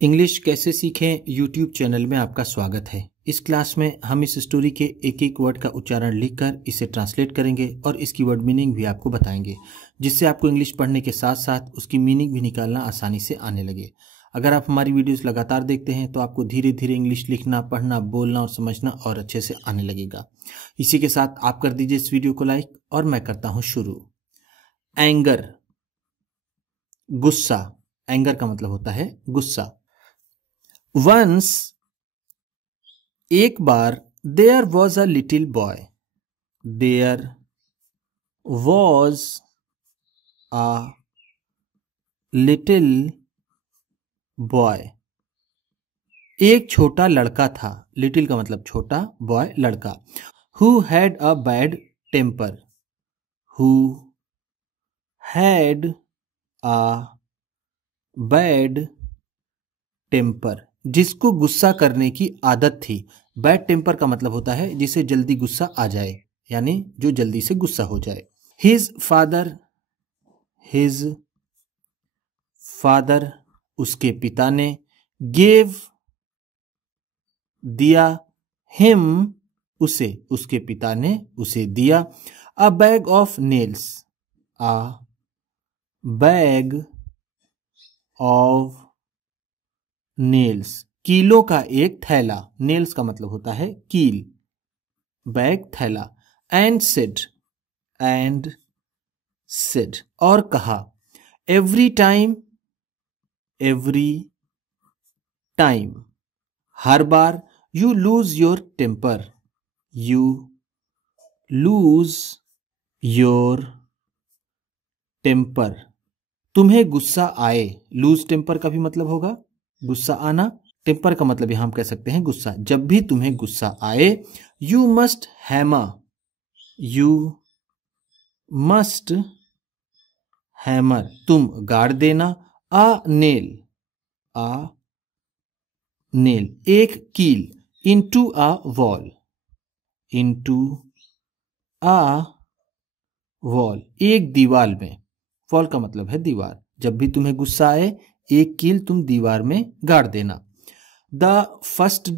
English कैसे सीखें YouTube channel में आपका स्वागत है। इस क्लास में हम इस स्टोरी के एक एक वर्ड का उच्चारण लिखकर इसे ट्रांसलेट करेंगे और इसकी वर्ड मीनिंग भी आपको बताएंगे, जिससे आपको इंग्लिश पढ़ने के साथ साथ उसकी मीनिंग भी निकालना आसानी से आने लगे। अगर आप हमारी वीडियोस लगातार देखते हैं तो आपको धीरे धीरे इंग्लिश लिखना, पढ़ना, बोलना और समझना और अच्छे से आने लगेगा। इसी के साथ आप कर दीजिए इस वीडियो को लाइक और मैं करता हूँ शुरू। एंगर, गुस्सा। एंगर का मतलब होता है गुस्सा। वंस, एक बार, there was a little boy. There was a little boy. एक छोटा लड़का था। लिटिल का मतलब छोटा, बॉय लड़का। Who had a bad temper. Who had a bad temper, जिसको गुस्सा करने की आदत थी। बैड टेम्पर का मतलब होता है जिसे जल्दी गुस्सा आ जाए, यानी जो जल्दी से गुस्सा हो जाए। हिज फादर, उसके पिता ने, गेव, दिया, हिम, उसे, उसके पिता ने उसे दिया, a bag of nails, a bag of nails, कीलों का एक थैला। नेल्स का मतलब होता है कील, बैग, थैला। एंड सेड, और कहा, एवरी टाइम, हर बार, you lose your temper, you lose your temper, तुम्हें गुस्सा आए। लूज टेम्पर का भी मतलब होगा गुस्सा आना। टेम्पर का मतलब यहां हम कह सकते हैं गुस्सा। जब भी तुम्हें गुस्सा आए, यू मस्ट हैमर, तुम गाड़ देना, अ नेल, एक कील, इनटू अ वॉल, एक दीवार में। वॉल का मतलब है दीवार। जब भी तुम्हें गुस्सा आए, एक कील तुम दीवार में गाड़ देना। द फर्स्ट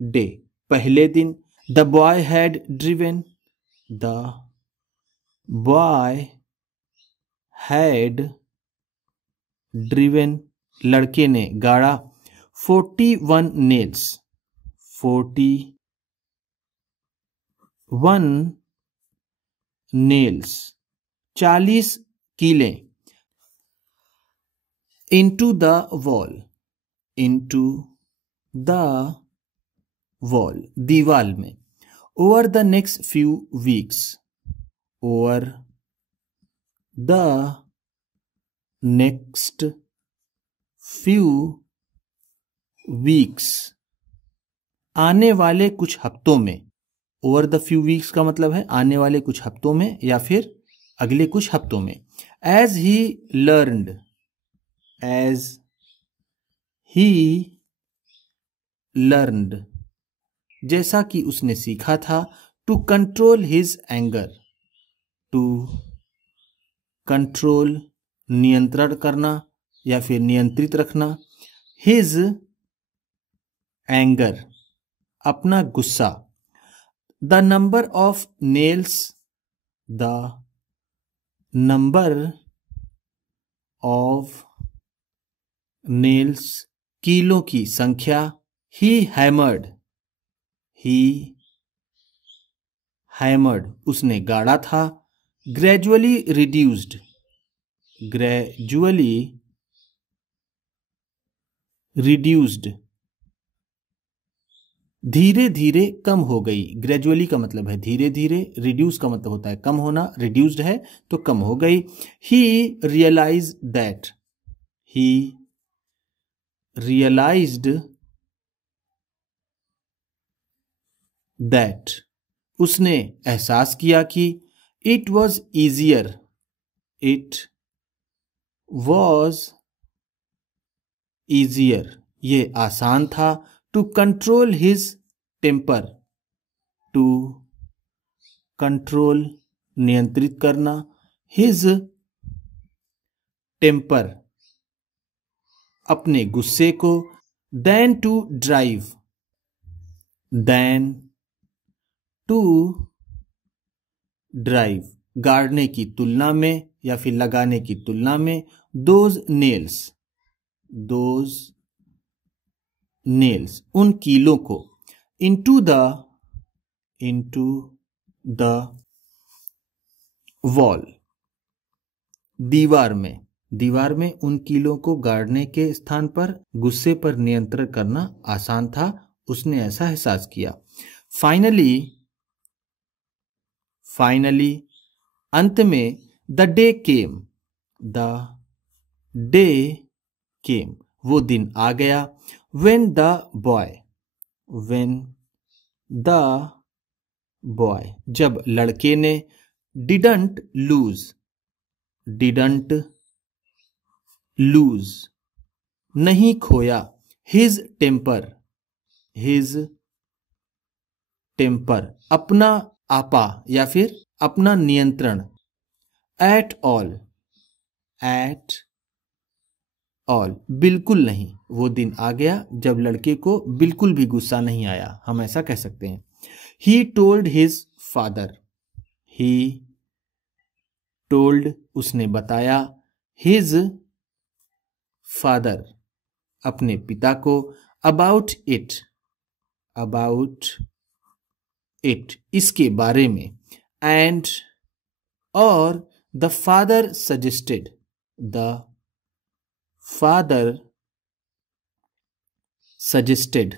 डे, पहले दिन। द बॉय हैड ड्रिवन, लड़के ने गाड़ा। 41 नेल्स, 40 कीलें। into the wall, दीवाल में। over the next few weeks, आने वाले कुछ हफ्तों में। over the few weeks का मतलब है आने वाले कुछ हफ्तों में या फिर अगले कुछ हफ्तों में। as he learned, जैसा कि उसने सीखा था। टू कंट्रोल हिज एंगर, नियंत्रण करना या फिर नियंत्रित रखना। हिज एंगर, अपना गुस्सा। द नंबर ऑफ नेल्स, कीलों की संख्या। ही हैमर्ड, उसने गाड़ा था। ग्रेजुअली रिड्यूस्ड, धीरे धीरे कम हो गई। ग्रेजुअली का मतलब है धीरे धीरे, रिड्यूस का मतलब होता है कम होना। रिड्यूस्ड है तो कम हो गई। ही रियलाइज्ड दैट, उसने एहसास किया कि इट वॉज ईजियर, ये आसान था। टू कंट्रोल हिज टेम्पर, नियंत्रित करना। हिज टेम्पर, अपने गुस्से को, then to drive, then to drive, गाड़ने की तुलना में या फिर लगाने की तुलना में, दोज नेल्स, दोज नेल्स, उन कीलों को, इनटू द वॉल, दीवार में, दीवार में उन कीलों को गाड़ने के स्थान पर गुस्से पर नियंत्रण करना आसान था, उसने ऐसा एहसास किया। फाइनली अंत में, द डे केम, वो दिन आ गया, when the boy, जब लड़के ने, didn't lose, नहीं खोया, his temper, अपना आपा या फिर अपना नियंत्रण, at all, बिल्कुल नहीं, वो दिन आ गया जब लड़के को बिल्कुल भी गुस्सा नहीं आया, हम ऐसा कह सकते हैं। He told his father, उसने बताया, his father, अपने पिता को, about it, इसके बारे में, and और the father suggested,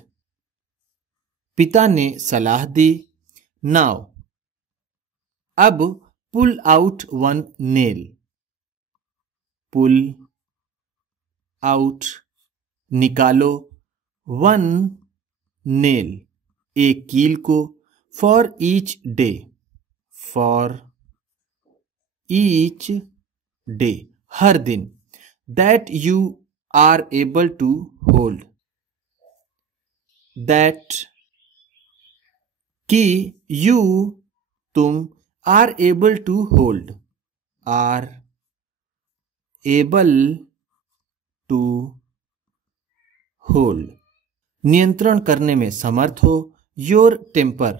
पिता ने सलाह दी, now, अब pull out one nail, निकालो, one nail, एक कील को, for each day, हर दिन, that you are able to hold, that कि you, तुम, are able to hold, नियंत्रण करने में समर्थ हो, your temper,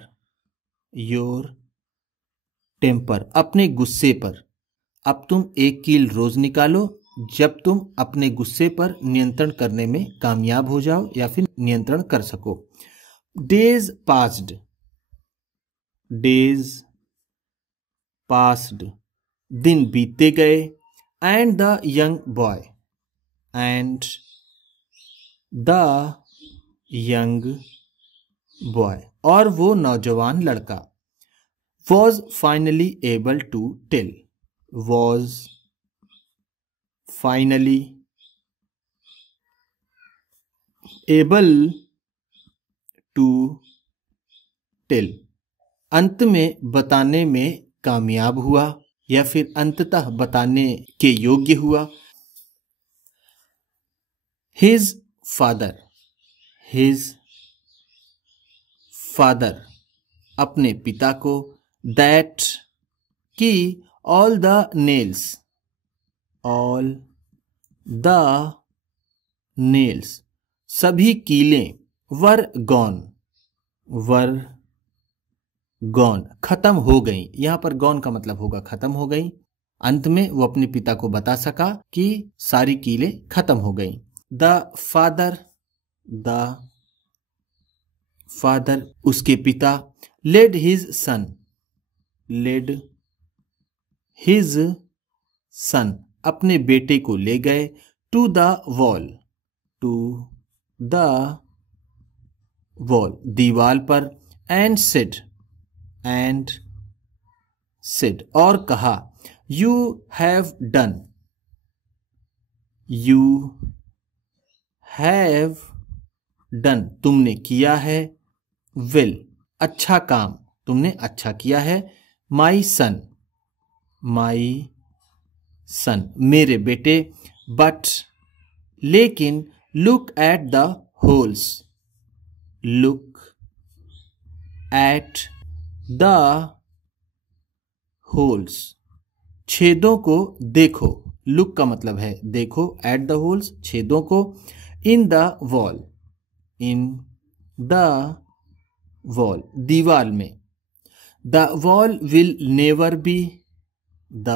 अपने गुस्से पर, अब तुम एक कील रोज निकालो जब तुम अपने गुस्से पर नियंत्रण करने में कामयाब हो जाओ या फिर नियंत्रण कर सको। डेज पास्ड, दिन बीतते गए, एंड द यंग बॉय, और वो नौजवान लड़का, was finally able to tell, अंत में बताने में कामयाब हुआ या फिर अंततः बताने के योग्य हुआ। his father, अपने पिता को, that कि all the nails, सभी कीलें, were gone, खत्म हो गई। यहां पर gone का मतलब होगा खत्म हो गई। अंत में वो अपने पिता को बता सका कि सारी कीलें खत्म हो गई। the father, उसके पिता, led his son, अपने बेटे को ले गए, to the wall, दीवार पर, and said, और कहा, you have done, तुमने किया है, well, अच्छा काम, तुमने अच्छा किया है, my son, मेरे बेटे, but, लेकिन, look at the holes, छेदों को देखो, लुक का मतलब है देखो, एट द होल्स छेदों को, in the wall, in the wall दीवार में, the wall will never be, the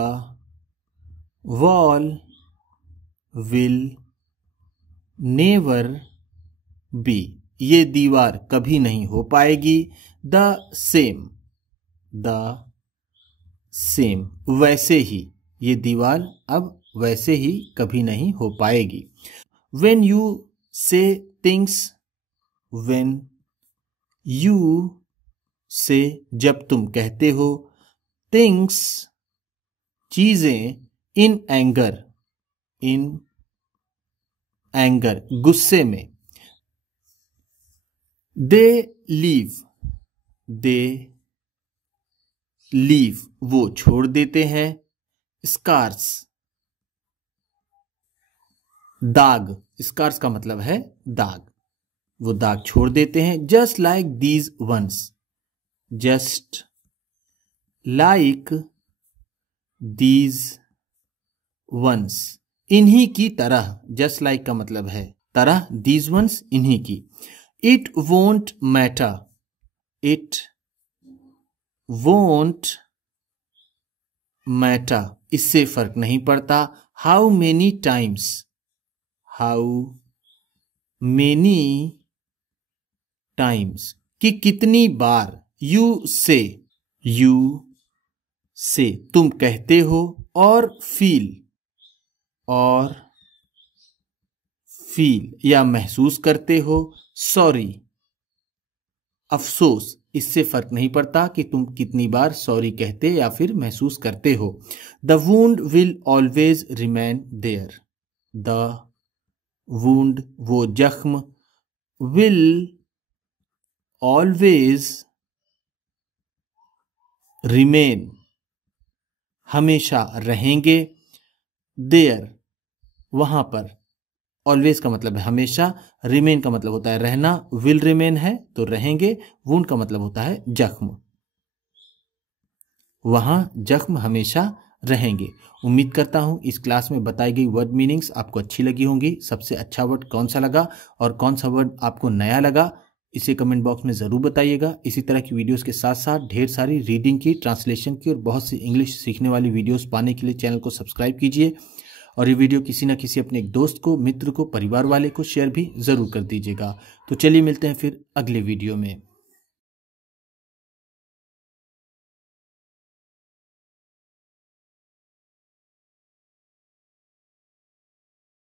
wall will never be, ये दीवार कभी नहीं हो पाएगी, द सेम, द सेम वैसे ही, ये दीवार अब वैसे ही कभी नहीं हो पाएगी। When you say things, when you say जब तुम कहते हो, things चीजें, in anger, in anger गुस्से में, they leave, they leave वो छोड़ देते हैं, scars दाग, स्कार्स का मतलब है दाग, वो दाग छोड़ देते हैं, just like these once, just like these once इन्हीं की तरह, जस्ट लाइक का मतलब है तरह, दीज वंस इन्हीं की, it won't matter, it won't matter इससे फर्क नहीं पड़ता, how many times, how many times कि कितनी बार, यू से तुम कहते हो, और फील या महसूस करते हो, सॉरी अफसोस इससे फर्क नहीं पड़ता कि तुम कितनी बार सॉरी कहते या फिर महसूस करते हो, the wound will always remain there, the wound वो जख्म, विल ऑलवेज रिमेन हमेशा रहेंगे, देयर वहां पर, ऑलवेज का मतलब है हमेशा, रिमेन का मतलब होता है रहना, विल रिमेन है तो रहेंगे, वुंड का मतलब होता है जख्म, वहां जख्म हमेशा रहेंगे। उम्मीद करता हूं इस क्लास में बताई गई वर्ड मीनिंग्स आपको अच्छी लगी होंगी। सबसे अच्छा वर्ड कौन सा लगा और कौन सा वर्ड आपको नया लगा, इसे कमेंट बॉक्स में ज़रूर बताइएगा। इसी तरह की वीडियोस के साथ साथ ढेर सारी रीडिंग की, ट्रांसलेशन की और बहुत सी इंग्लिश सीखने वाली वीडियोस पाने के लिए चैनल को सब्सक्राइब कीजिए और ये वीडियो किसी न किसी अपने एक दोस्त को, मित्र को, परिवार वाले को शेयर भी ज़रूर कर दीजिएगा। तो चलिए मिलते हैं फिर अगले वीडियो में।